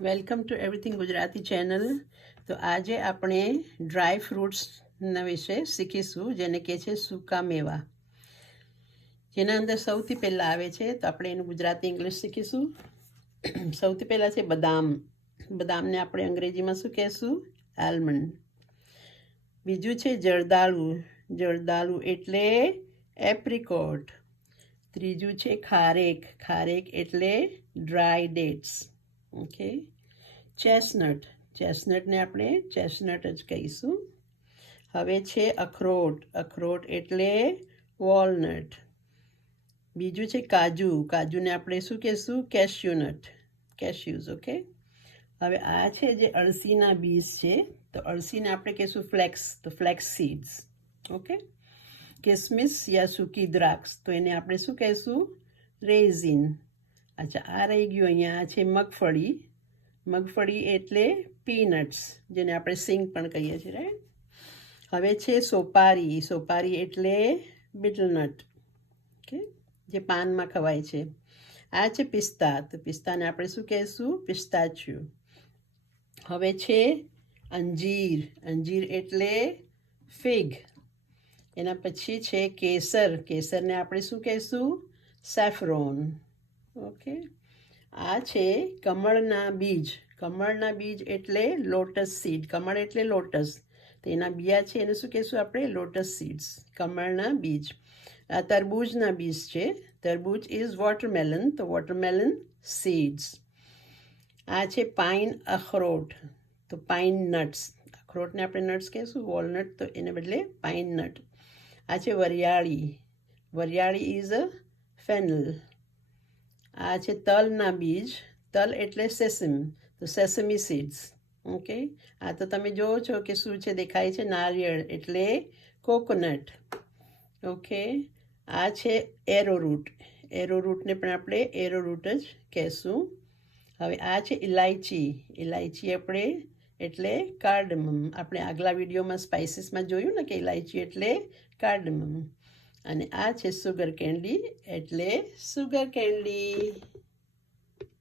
Welcome to everything Gujarati channel. તો આજે આપણે ડ્રાય ફ્રૂટ્સના વિશે શીખીશું, જેને કહે છે સૂકા મેવા. જેના અંદર સૌથી પહેલાં આવે છે, તો આપણે એનું ગુજરાતી ઇંગ્લિશ શીખીશું. સૌથી પહેલાં છે બદામ. બદામને આપણે અંગ્રેજીમાં શું કહેશું? આલમંડ. બીજું છે જરદાળુ. જરદાળુ એટલે એપ્રિકોટ. ત્રીજું છે ખારેક. ખારેક એટલે ડ્રાય ડેટ્સ. ઓકે. ચેસનટ ચેસનટને આપણે ચેસનટ જ કહીશું. હવે છે અખરોટ. અખરોટ એટલે વોલનટ બીજું છે કાજુ. કાજુને આપણે શું કહેશું? Cashew nut cashews okay. હવે આ છે જે અળસીના બીજ છે, તો અળસીને આપણે કહીશું ફ્લેક્સ તો ફ્લેક્સ સીડ્સ ઓકે. કિસમિસ યા સૂકી દ્રાક્ષ, તો એને આપણે શું કહીશું? રેઝિન. અચ્છા, આ રહી ગયું અહીંયા, આ છે મગફળી. મગફળી એટલે પીનટ્સ જેને આપણે સિંગ પણ કહીએ છીએ રાઈટ હવે છે સોપારી. સોપારી એટલે બીટલનટ ઓકે જે પાનમાં ખવાય છે. આ છે પિસ્તા. તો પિસ્તાને આપણે શું કહીશું? પિસ્તાચ્યુ. હવે છે અંજીર. અંજીર એટલે ફિગ. એના પછી છે કેસર. કેસરને આપણે શું કહીશું? સેફરોન. ઓકે. આ છે કમળના બીજ. કમળના બીજ એટલે લોટસ સીડ. કમળ એટલે લોટસ. તો એના બિયા છે, એને શું કહેશું આપણે? Lotus seeds. કમળના બીજ. આ તરબૂજના બીજ છે. તરબૂજ ઇઝ વોટરમેલન. તો વોટરમેલન સીડ્સ. આ છે પાઇન અખરોટ. તો પાઇન નટ્સ. અખરોટને આપણે નટ્સ કહીશું. વોલનટ તો એને બદલે પાઇન નટ. આ છે વરિયાળી. વરિયાળી ઇઝ અ ફેનલ. આ છે તલના બીજ. તલ એટલે સેસમ. તો સેસમી સીડ્સ. ઓકે? આ તો તમે જોવો છો કે શું છે, દેખાય છે? નારિયેળ એટલે કોકોનટ. ઓકે? આ છે એરોરૂટ એરોરૂટને પણ આપણે એરોરૂટ જ કહેશું. હવે આ છે ઇલાયચી ઇલાયચી આપણે એટલે કાર્ડમમ. આપણે આગલા વિડીયોમાં સ્પાઇસીસમાં જોયું ને કે ઇલાયચી એટલે કાર્ડમમ. અને આ છે સુગર કેન્ડી એટલે સુગર કેન્ડી